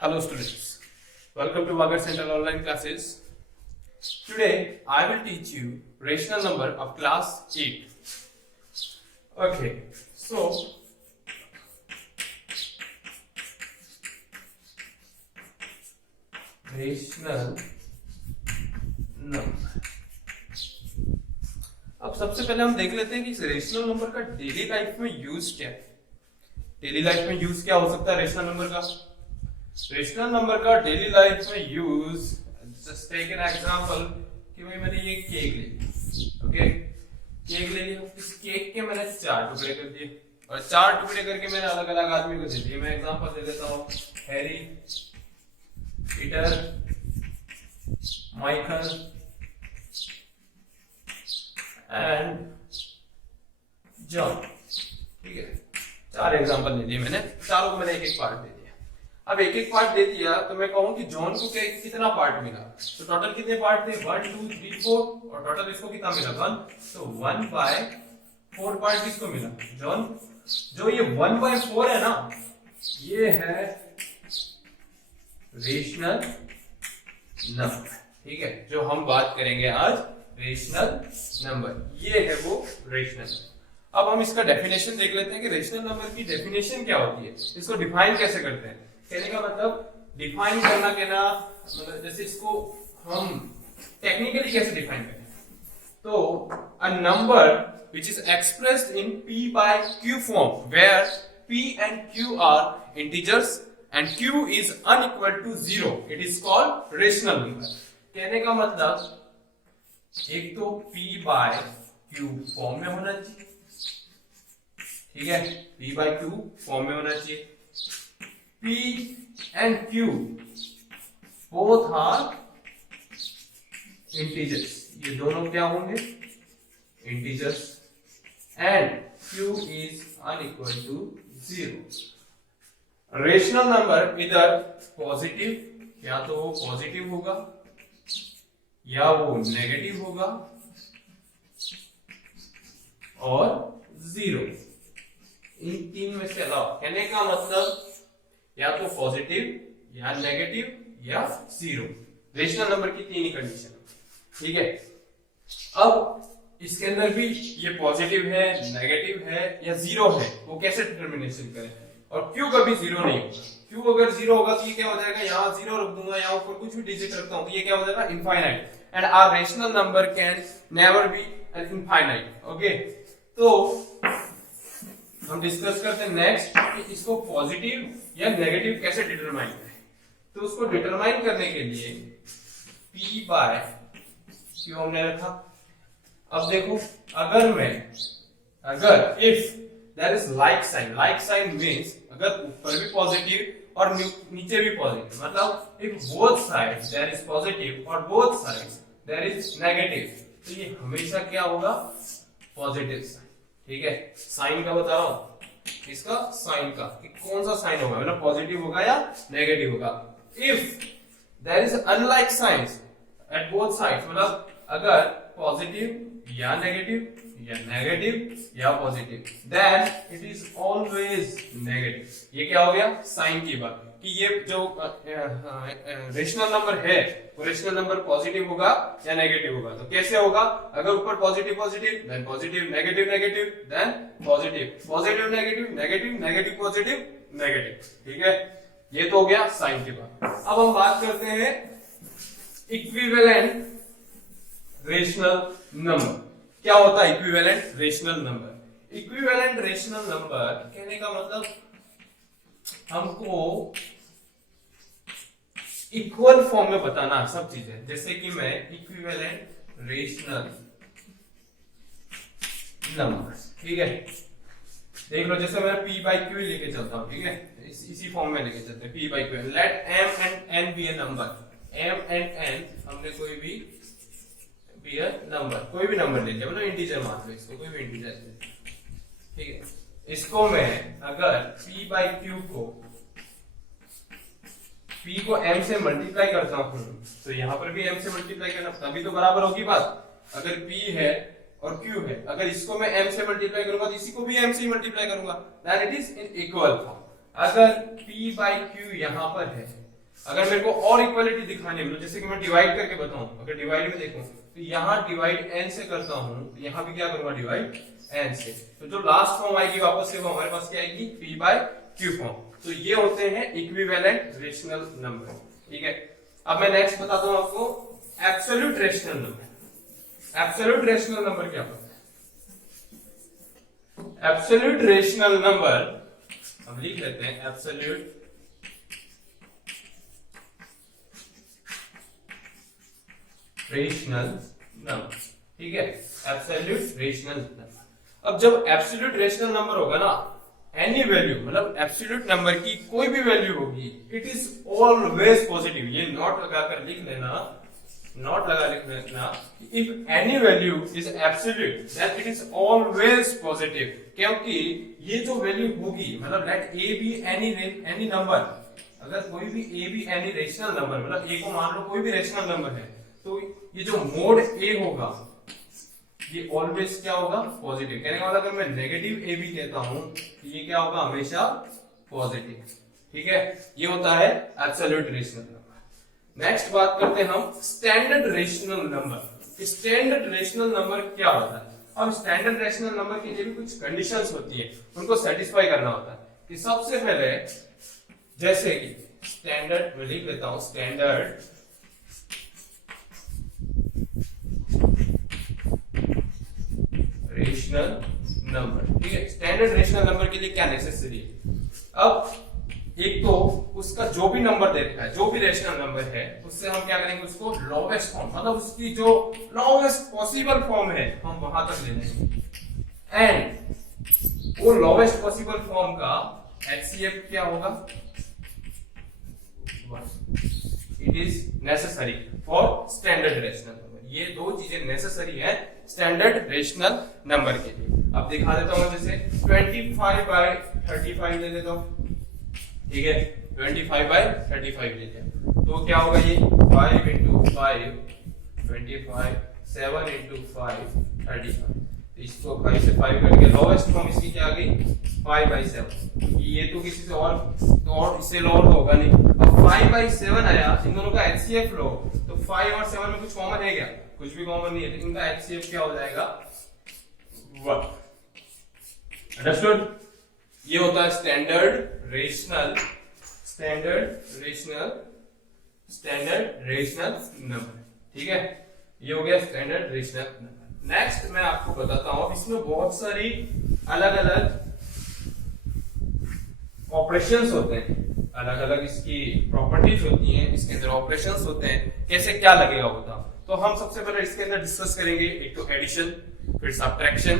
Hello students, welcome to Vagar Center online classes. Today I will teach you rational number of class 8. Okay, so rational number. अब सबसे पहले हम देख लेते हैं कि इस रेशनल नंबर का डेली लाइफ में यूज क्या है। डेली लाइफ में यूज क्या हो सकता है रेशनल नंबर का? रेशनल नंबर का डेली लाइफ में use, just take an example कि भाई मैंने ये केक ले लिया, ओके, केक ले लिया, इस केक के मैंने 4 टुकड़े कर दिए और 4 टुकड़े करके मैंने अलग अलग आदमी को दे दिए। मैं एग्जांपल दे देता हूँ, Harry, Peter, Michael and John. ठीक है, 4 एग्जांपल दे दिए मैंने, चारों को मैंने एक एक पार्ट दे दिया। अब एक एक पार्ट दे दिया तो मैं कहूं कि जॉन को कितना पार्ट मिला, तो टोटल कितने पार्ट थे, 1 2 3 4, और टोटल इसको कितना मिला 1, तो 1/4 पार्ट किसको मिला, जॉन। जो ये 1/4 है ना, ये है रेशनल नंबर। ठीक है, जो हम बात करेंगे आज रेशनल नंबर, ये है वो रेशनल। अब हम इसका डेफिनेशन देख लेते हैं कि रेशनल नंबर की डेफिनेशन क्या होती है, इसको डिफाइन कैसे करते हैं। कहने का मतलब डिफाइन करना, कहना मतलब जैसे इसको हम टेक्निकली कैसे डिफाइन करें, तो a number which is expressed in p by q form where p and q are integers and q is unequal to 0, it is called rational number। कहने का मतलब एक तो p by q फॉर्म में होना चाहिए, ठीक है, p by q फॉर्म में होना चाहिए। p and q both are integers, ये दोनों क्या होंगे, integers, and q is unequal to 0। Rational number इधर पॉजिटिव, या तो वो पॉजिटिव होगा या वो नेगेटिव होगा और 0, इन तीन में से अलावा। कहने का मतलब या तो पॉजिटिव या नेगेटिव या 0, रेशनल नंबर की 3 ही कंडीशन। ठीक है, अब इसके अंदर भी ये पॉजिटिव है, नेगेटिव है या 0 है, वो कैसे डिटर्मिनेशन करें। और क्यू कभी 0 नहीं होगा, क्यू अगर 0 होगा तो ये क्या हो जाएगा, यहाँ 0 रख दूंगा, यहाँ ऊपर कुछ भी डिजिट रखता हूं तो ये क्या हो जाएगा, infinite. And our rational number can never be infinite. Okay, तो हम डिस्कस करते हैं नेक्स्ट कि इसको पॉजिटिव या नेगेटिव कैसे डिटरमाइन करें। तो उसको डिटरमाइन करने के लिए p बाय q हमने रखा। अब देखो, अगर if there is like sign means अगर ऊपर भी पॉजिटिव और नीचे भी पॉजिटिव, मतलब if both sides there is positive और both sides there is negative, तो ये हमेशा क्या होगा, पॉजिटिव साइन। ठीक है, साइन का बता रहा हूं, इसका साइन का कि कौन सा साइन होगा, मतलब पॉजिटिव होगा या नेगेटिव होगा। If there is unlike signs at both sides, मतलब अगर पॉजिटिव या नेगेटिव या positive, then it is always negative. ये क्या हो गया, साइन की बात, कि ये जो रेशनल नंबर है वो रेशनल नंबर पॉजिटिव होगा या नेगेटिव होगा। तो कैसे होगा, अगर ऊपर positive then positive, negative then positive negative positive. ठीक है, ये तो हो गया साइन की बात। अब हम बात करते हैं इक्विवेलेंट रेशनल नंबर। क्या होता है equivalent rational number? Equivalent rational number कहने का मतलब हमको इक्वल फॉर्म में बताना सब चीजें। जैसे कि मैं इक्विवेलेंट रेशनल नंबर, ठीक है, देख लो, जैसे मैं p by q लेके चलता हूं, ठीक है, इसी फॉर्म में लेके चलते हैं, p by q। Let m and n be a number, m and n हमने कोई भी नंबर, कोई भी नंबर ले लिया, मतलब इंटीजर मान लो इसको, कोई भी इंटीजर। ठीक है, इसको मैं अगर p by q को p को m से मल्टीप्लाई करता हूं, तो यहां पर भी m से मल्टीप्लाई करना, तभी तो बराबर होगी बात। अगर p है और q है, अगर इसको मैं m से मल्टीप्लाई करूंगा तो इसी को भी m से ही मल्टीप्लाई करूंगा, then it is in equal form. अगर p by q यहां पर है अगर मेरे को और इक्वालिटी दिखानी है, जैसे कि मैं डिवाइड करके बताऊं, अगर डिवाइड में देखूं तो यहाँ डिवाइड n से करता हूं, तो यहाँ भी क्या करूंगा डिवाइड n से, तो जो लास्ट फॉर्म आएगी वापस से वो हमारे पास क्या आएगी p/q फॉर्म। तो ये होते हैं इक्विवेलेंट रेशनल नंबर। ठीक है, अब मैं नेक्स्ट बताता हूं आपको absolute rational number. Absolute rational number क्या होता है? एब्सोल्यूट रेशनल नंबर हम लिख लेते हैं एब्सोल्यूट रेशनल नंबर। ठीक है, एब्सोल्यूट रेशनल नंबर। अब जब एब्सोल्यूट रेशनल नंबर होगा ना, एनी वैल्यू मतलब एब्सोल्यूट नंबर की कोई भी वैल्यू होगी, इट इज ऑलवेज पॉजिटिव। ये नॉट लगाकर लिख लेना, नॉट लगा लिख लेना, if any value is absolute then it is always positive. क्योंकि ये जो वैल्यू होगी, मतलब let A B any number, अगर कोई भी A B any rational number, मतलब ए को मान लो कोई भी रेशनल नंबर है, तो ये जो मोड ए होगा ये ऑलवेज क्या होगा पॉजिटिव। कहने का मतलब अगर मैं नेगेटिव ए बी कहता हूं तो ये क्या होगा हमेशा पॉजिटिव। ठीक है, ये होता है एब्सोल्यूट रेशनल नंबर। नेक्स्ट बात करते हैं हम standard rational number. Standard rational number क्या होता है? अब स्टैंडर्ड रेशनल नंबर के लिए भी कुछ कंडीशंस होती है, उनको सेटिस्फाई करना होता है। कि सबसे पहले जैसे कि स्टैंडर्ड में लिख लेता हूं स्टैंडर्ड रेशनल नंबर। ठीक है, स्टैंडर्ड रेशनल नंबर के लिए क्या नेसेसरी है? अब एक तो उसका जो भी नंबर दे रखा है, जो भी रेशनल नंबर है, उससे हम क्या करेंगे, उसको लोवेस्ट फॉर्म, मतलब उसकी जो लोवेस्ट पॉसिबल फॉर्म है हम वहां तक ले लेंगे। एंड वो लोवेस्ट पॉसिबल फॉर्म का HCF क्या होगा? It is necessary for standard rational number. ये दो चीजें नेसेसरी है स्टैंडर्ड रेशनल नंबर के लिए। अब दिखा देता हूं, जैसे 25/35 ले लेता हूं। ठीक है, 25/35 ले लिया, तो क्या होगा ये 5 × 5 25, 7 × 5 35। इसको 5 से 5 करके लोवेस्ट फॉर्म इसकी क्या आ गई 5/7। ये तो किसी से और इससे लोअर तो होगा नहीं। अब 5/7 आया, इन दोनों का HCF लो, तो 5 और 7 में कुछ कॉमन है क्या? कुछ भी कॉमन नहीं है, तो इनका HCF क्या हो जाएगा 1। अंडरस्टूड? ये होता है स्टैंडर्ड रेशनल नंबर। ठीक है, ये हो गया स्टैंडर्ड रेशनल नंबर। नेक्स्ट मैं आपको बताता हूं, इसमें बहुत सारी अलग अलग ऑपरेशंस होते हैं, अलग अलग इसकी प्रॉपर्टीज होती हैं, इसके अंदर ऑपरेशंस होते हैं, कैसे क्या लगेगा होता। तो हम सबसे पहले इसके अंदर डिस्कस करेंगे, एक तो एडिशन, फिर सब्ट्रैक्शन,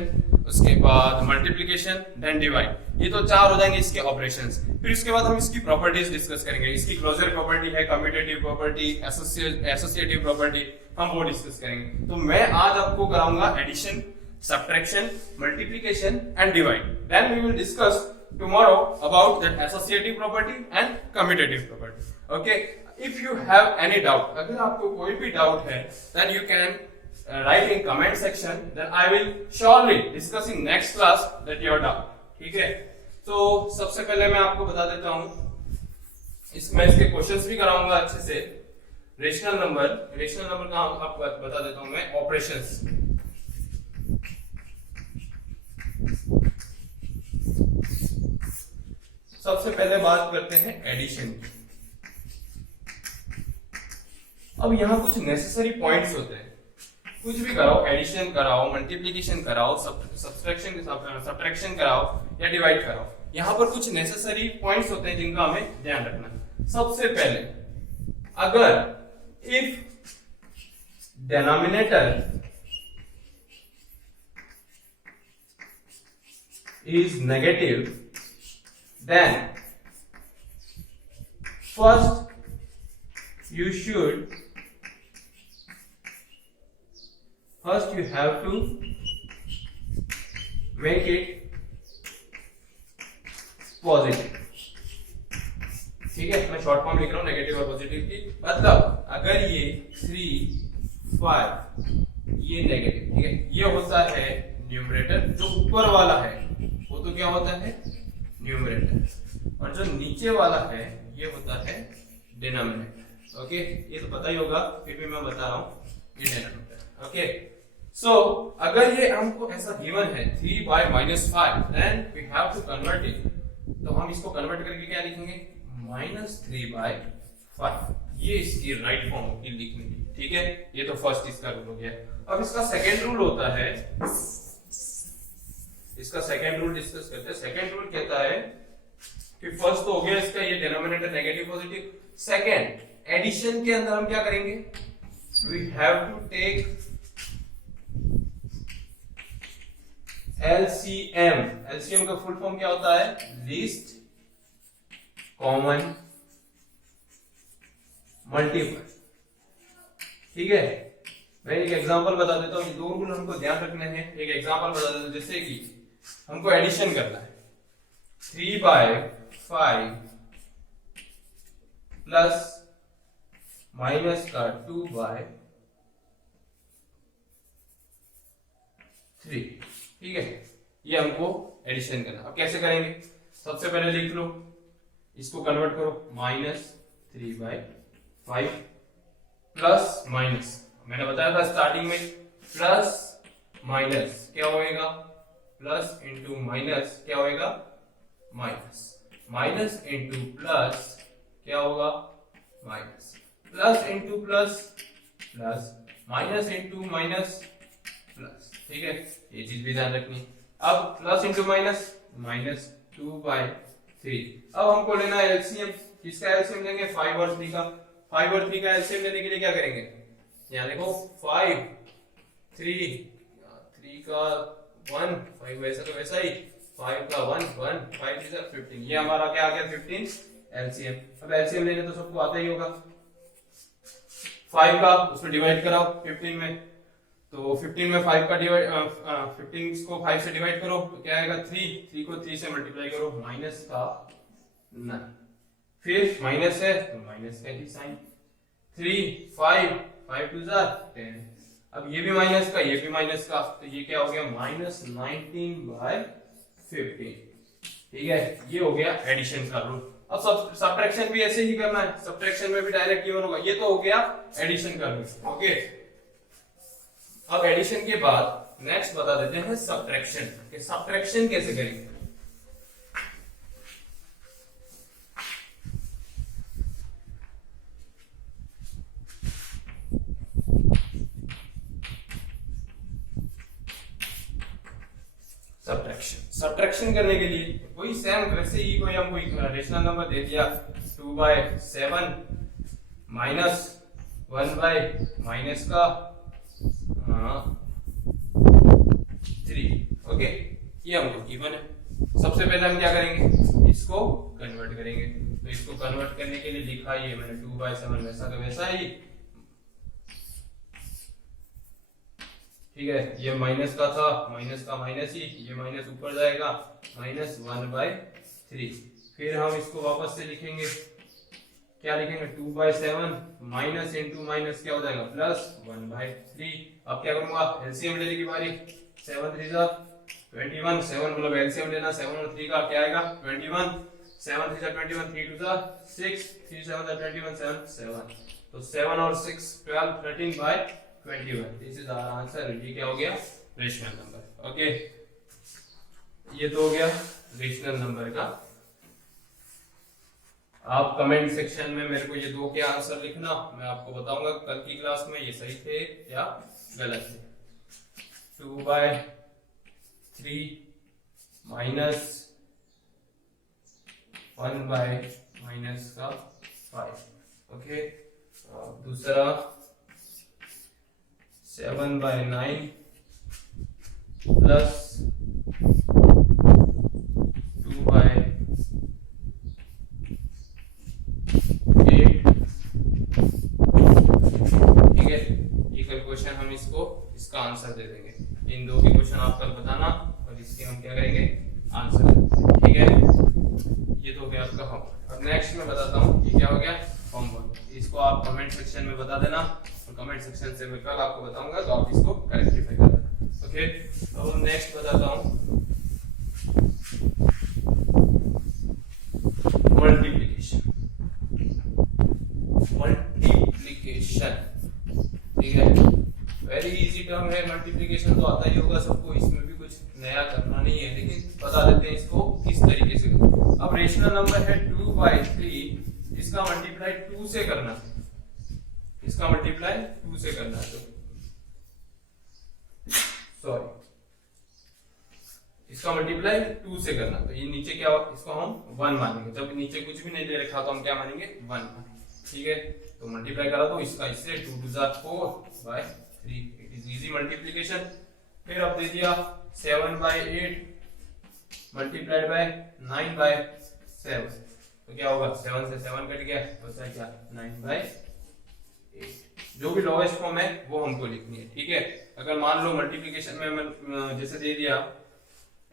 उसके बाद मल्टीप्लिकेशन, देन डिवाइड। ये तो 4 हो जाएंगे इसके ऑपरेशंस। फिर उसके बाद हम इसकी प्रॉपर्टीज डिस्कस करेंगे, इसकी क्लोजर प्रॉपर्टी है, कम्यूटेटिव प्रॉपर्टी, एसोसिएटिव प्रॉपर्टी, हम वो डिस्कस करेंगे। तो मैं आज आपको कराऊंगा addition, subtraction, multiplication and divide. Then we will discuss tomorrow about that associative property and commutative property. Okay, if you have any doubt, अगर आपको कोई भी डाउट है, then you can write in comment section, then I will surely discuss in next class that your doubt. ठीक है, तो सबसे पहले मैं आपको बता देता हूँ, इसमें इसके क्वेश्चंस भी कराऊंगा अच्छे से। रेशनल नंबर का आपको बता देता हूँ मैं ऑपरेशंस। सबसे पहले बात करते हैं एडिशन की। अब यहाँ कुछ नेसेसरी पॉइंट्स होते हैं, कुछ भी कराओ, एडिशन कराओ, मल्टीप्लिकेशन कराओ, सब्ट्रैक्शन कराओ या डिवाइड कराओ, यहाँ पर कुछ नेसेसरी पॉइंट्स होते हैं जिनका हमें ध्यान रखना है। सबसे पहले, अगर if denominator is negative, then first you have to make it positive। ठीक है, मैं शॉर्ट फॉर्म लिख रहा हूं नेगेटिव और पॉजिटिव की। मतलब अगर ये 3, 5 ये नेगेटिव, ठीक है, ये होता है न्यूमरेटर, जो ऊपर वाला है वो तो क्या होता है न्यूमरेटर, और जो नीचे वाला है ये होता है डिनोमिनेटर। ओके, ये तो पता ही होगा, फिर भी मैं बता रहा हूँ, ये डिनोमिनेटर। ओके, सो अगर ये हमको ऐसा गिवन है 3/-5, then we have to convert it. तो हम इसको कन्वर्ट करके क्या लिखेंगे, -3/5। ये इसकी राइट फॉर्म होगी लिखने की, ठीक है। ये तो फर्स्ट इसका रूल हो गया। अब इसका सेकंड रूल होता है, इसका सेकंड रूल डिस्कस करते हैं। सेकंड रूल कहता है कि फर्स्ट तो हो गया इसका ये denominator negative positive. Second, addition के अंदर हम क्या करेंगे, we have to take LCM। LCM का फुल फॉर्म क्या होता है, लीस्ट कॉमन मल्टीपल। ठीक है, मैं एक एग्जांपल बता देता हूँ, दो रूल हमको ध्यान रखने हैं। एक एग्जांपल बता देता हूँ, जैसे कि हमको एडिशन करना है 3/5 प्लस माइनस का 2/3। ठीक है, ये हमको एडिशन करना। अब कैसे करेंगे, सबसे पहले लिख लो, इसको कन्वर्ट करो, -3/5 प्लस माइनस, मैंने बताया था स्टार्टिंग में, प्लस माइनस क्या होएगा, प्लस इंटू माइनस क्या होएगा, माइनस, माइनस इंटू प्लस क्या होगा, minus, plus into plus plus, minus into minus plus. ठीक है, ये चीज भी ध्यान रखनी। अब प्लस इंटू माइनस, -2/3। अब हमको लेना है एलसीएम। किसका एलसीएम लेंगे, 5 और 3 का। 5 और 3 का एलसीएम लेने के लिए क्या करेंगे, यहाँ देखो 5 3 का 1, 5 वैसा तो वैसा ही, 5 का 1 1, 5 3 15, ये हमारा क्या आ गया 15 एलसीएम। अब एलसीएम लेने तो सबको आता ही होगा, 5 का उसको डिवाइड कराओ 15 में, तो 15 में 5 का डिवाइड 15 को 5 से डिवाइड करो तो क्या आएगा 3 को 3 से मल्टीप्लाई करो, माइनस का 9, फिर माइनस है तो माइनस का ही साइन, 3 5 5 2 10। अब ये भी माइनस का, ये भी माइनस का, तो ये क्या हो गया, -19/15। ठीक है, ये हो गया एडिशन का रूल। अब सब्ट्रैक्शन भी ऐसे ही करना है, सब्ट्रैक्शन में भी डायरेक्ट गिवन होगा। ये तो हो गया एडिशन का रूल। ओके, अब एडिशन के बाद नेक्स्ट बता देते हैं सब्ट्रैक्शन, कि सब्ट्रैक्शन कैसे करेंगे। सब्ट्रैक्शन करने के लिए कोई सेम वैसे ही कोई हमको रेशनल नंबर दे दिया 2/7 माइनस 1/ माइनस का 3। ओके, ये हमको गिवन है। सबसे पहले हम क्या करेंगे, इसको कन्वर्ट करेंगे। तो इसको कन्वर्ट करने के लिए लिखा ये मैंने 2/7 वैसा का वैसा ही। ठीक है, ये माइनस का था, माइनस का माइनस ही, ये माइनस ऊपर जाएगा, -1/3। फिर हम इसको वापस से लिखेंगे, क्या लिखेंगे, 2/7 माइनस इंटू माइनस क्या हो जाएगा, +1/3। अब क्या करूंगा, एलसीएम लेने की बारी, 7 3 21, 7 मतलब एलसीएम लेना, 7 और 3 का क्या आएगा 21, 7 3 21, 3 2 6, 3 7 21, 7 7, तो 7 और 6 12, 13/21। This is our answer. ये क्या हो गया, रेशनल नंबर। ओके, ये तो हो गया रेशनल नंबर का। आप कमेंट सेक्शन में मेरे को ये दो के आंसर लिखना, मैं आपको बताऊंगा कल की क्लास में ये सही थे या गलत थे। 2/3 माइनस 1/-5। ओके, दूसरा 7/9 प्लस 2/8। ठीक है, ये कल क्वेश्चन हम इसका आंसर दे देंगे। इन दो के क्वेश्चन आप कल बताना और इसके हम क्या करेंगे, आंसर। ठीक है, ये तो हो गया आपका होमवर्क। अब नेक्स्ट मैं बताता हूँ ये क्या हो गया, होमवर्क। इसको आप कमेंट सेक्शन में बता देना और कमेंट सेक्शन से मैं कल आपको बताऊंगा, तो आप इसको करेक्टिफाई कर देना। ओके, अब हम नेक्स्ट बताता हूँ मल्टीप्लिकेशन। मल्टीप्लिकेशन तो आता ही होगा सबको, इसमें भी कुछ नया करना नहीं है, लेकिन बता देते हैं इसको किस तरीके से। अब रेशनल नंबर है 2/3, इसका मल्टीप्लाई 2 से करना, इसका मल्टीप्लाई 2 से करना है, तो सॉरी इसका मल्टीप्लाई 2 से करना, तो ये नीचे क्या हो, इसको हम 1 मानेंगे, जब नीचे कुछ भी नहीं दे रखा तो हम क्या मानेंगे 1, ठीक है। तो मल्टीप्लाई करा तो इसका इससे 2 2 4/3, इट इज इजी मल्टीप्लिकेशन। फिर अब दे दिया 7/8 मल्टीप्लाइड बाय 9/7, तो क्या होगा 7 से 7 कट गया, बचा क्या 9/8। जो भी लोवेस्ट फॉर्म है वो हमको लिखनी है, ठीक है। अगर मान लो मल्टीप्लिकेशन में जैसे दे दिया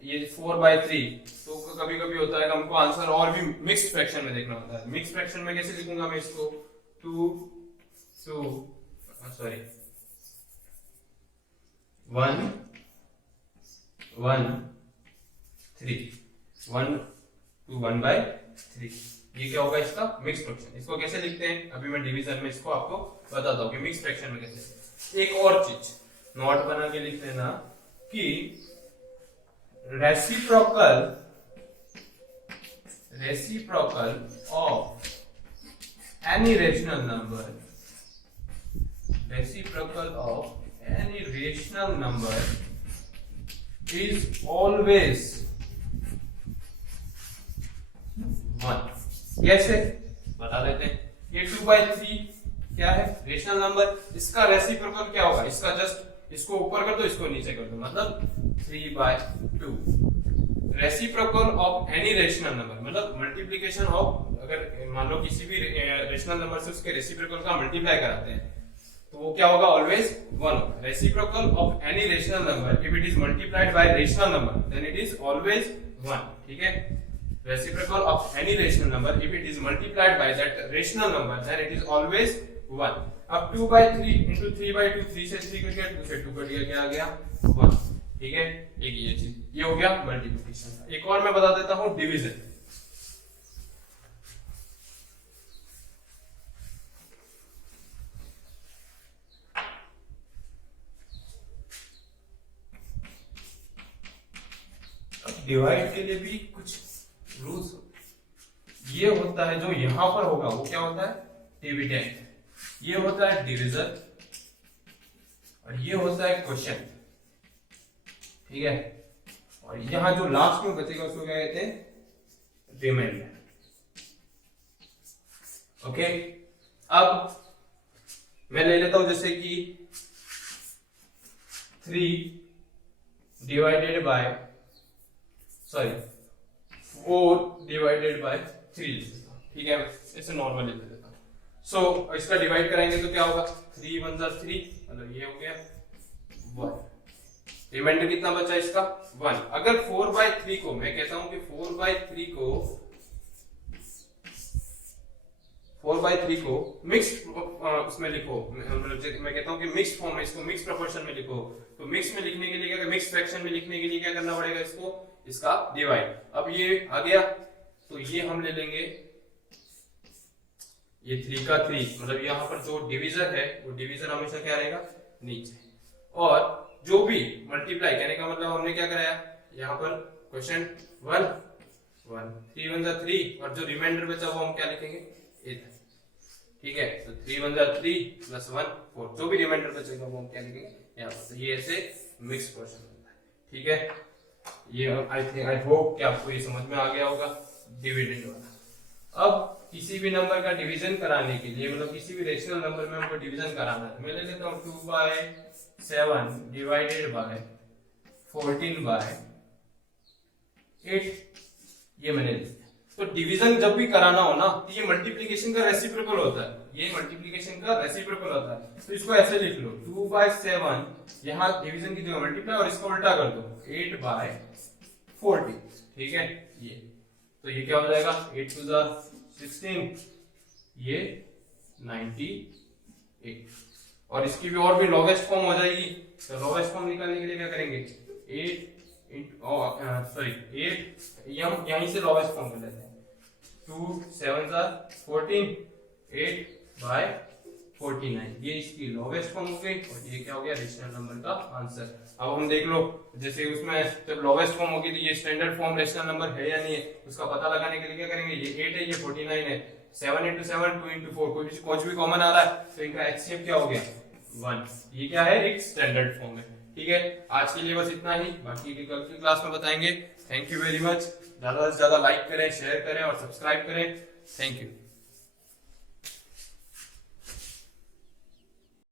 ये 4/3, तो कभी कभी होता है हमको आंसर और भी मिक्स्ड फ्रैक्शन में देखना होता है। मिक्स्ड फ्रैक्शन में कैसे लिखूंगा मैं इसको 2 2 सॉरी 1 1 3 1 2 1/3, ये क्या होगा इसका मिक्स्ड फ्रैक्शन। इसको कैसे लिखते हैं अभी मैं डिवीजन में इसको आपको बताता हूँ कि मिक्स्ड फ्रैक्शन में कैसे। एक और चीज नोट बना के लिख लेना कि reciprocal of any rational number, reciprocal of any rational number is always 1। कैसे बता देते हैं। ये 2/3 क्या है रेशनल नंबर, इसका रेसिप्रोकल क्या होगा, इसका जस्ट इसको ऊपर कर दो, इसको नीचे कर दो, मतलब 3/2। Reciprocal of any rational number मतलब मल्टीप्लिकेशन ऑफ, अगर मान लो किसी भी रेशनल नंबर से उसके रेसिप्रोकल का मल्टीप्लाई कराते हैं तो वो क्या होगा ऑलवेज 1 होगा। Reciprocal of any rational number if it is multiplied by rational number then it is always 1, ठीक है। Reciprocal of any rational number if it is multiplied by that rational number then it is always 1। अब 2/3 into 3/2, 3 से 3 cut गया, 2 से 2 cut गया, क्या आ गया 1, ठीक है। एक ये चीज, ये हो गया मल्टीप्लिकेशन। एक और मैं बता देता हूं डिवीजन। डिवाइड के लिए भी कुछ रूल्स, ये होता है जो यहां पर होगा वो क्या होता है डिविडेंड, ये होता है डिविजन और ये होता है क्वेश्चन, ठीक है। और यहां जो लास्ट में बचेगा उसको क्या कहते हैं रिमाइंडर, ओके। अब मैं ले लेता हूं जैसे कि 3 डिवाइडेड बाय 4 डिवाइडेड बाय 3, ठीक है, ऐसे नॉर्मल ले लेता हूं। सो इसका डिवाइड कराएंगे तो क्या होगा 3 1 3, मतलब ये हो गया 1, रिमाइंडर कितना बचा इसका 1। अगर 4/3 को मैं कहता हूं कि 4/3 को मिक्स उसमें लिखो, मैं कहता हूं कि मिक्स फॉर्म में इसको मिक्स प्रोपोर्शन में लिखो, तो मिक्स में लिखने के लिए क्या, मिक्स फ्रैक्शन में लिखने के लिए क्या करना पड़ेगा इसको, इसका डिवाइड। अब ये आ गया तो ये हम ले लेंगे ये 3 का 3, मतलब यहाँ पर जो डिवीजन है वो डिवीजन हमेशा क्या रहेगा नीचे, और जो भी मल्टीप्लाई कहने का मतलब हमने क्या कराया यहाँ पर क्वेश्चन 1 1 3 1 3, और जो रिमाइंडर बचा वो हम क्या लिखेंगे 8, ठीक है। तो 3 1 3 प्लस 1 4, जो भी रिमाइंडर बचेगा वो हम क्या लिखेंगे यहाँ पर। तो ये ऐसे मिक्स क्वेश्चन होता है, ठीक है। ये आई होप कि आपको ये समझ में आ गया होगा डिविडेंड वाला। अब किसी भी नंबर का डिवीजन कराने के लिए, मतलब किसी भी रेशनल नंबर में हमको डिवीजन कराना है, मैं ले लेता हूँ 2/7 डिवाइडेड बाय 14/8, ये मैंने लिया। तो डिवीजन जब भी कराना हो ना तो ये मल्टीप्लिकेशन का रेसिप्रोकल होता है, ये मल्टीप्लिकेशन का रेसिप्रोकल होता है। तो इसको ऐसे लिख लो 2/7, यहाँ डिवीजन की जगह मल्टीप्लाई और इसको उल्टा कर दो 8/14, ठीक है। ये तो ये क्या हो जाएगा 8 2 16, ये 98, और इसकी भी और भी लोवेस्ट फॉर्म हो जाएगी। तो लोवेस्ट फॉर्म निकालने के लिए क्या करेंगे 8 यहीं से लोवेस्ट फॉर्म कर लेते हैं 2 7 14, 8/14, 49, ये इसकी लोवेस्ट फॉर्म हो गई और ये क्या हो गया रेशनल नंबर का आंसर। अब हम देख लो जैसे उसमें जब लोवेस्ट फॉर्म होगी तो ये स्टैंडर्ड फॉर्म रेशनल नंबर है या नहीं है, उसका पता लगाने के लिए क्या करेंगे, ये 8 है ये 49 है, 7 into 7 2 into 4, कुछ भी कॉमन आ रहा है तो इनका एचसीएफ क्या हो गया 1। ये क्या है, एक स्टैंडर्ड फॉर्म है। ठीक है, आज के लिए बस इतना ही, बाकी की कल की क्लास में बताएंगे। थैंक यू वेरी मच, ज्यादा से ज्यादा लाइक करें, शेयर करें और सब्सक्राइब करें। Thank you.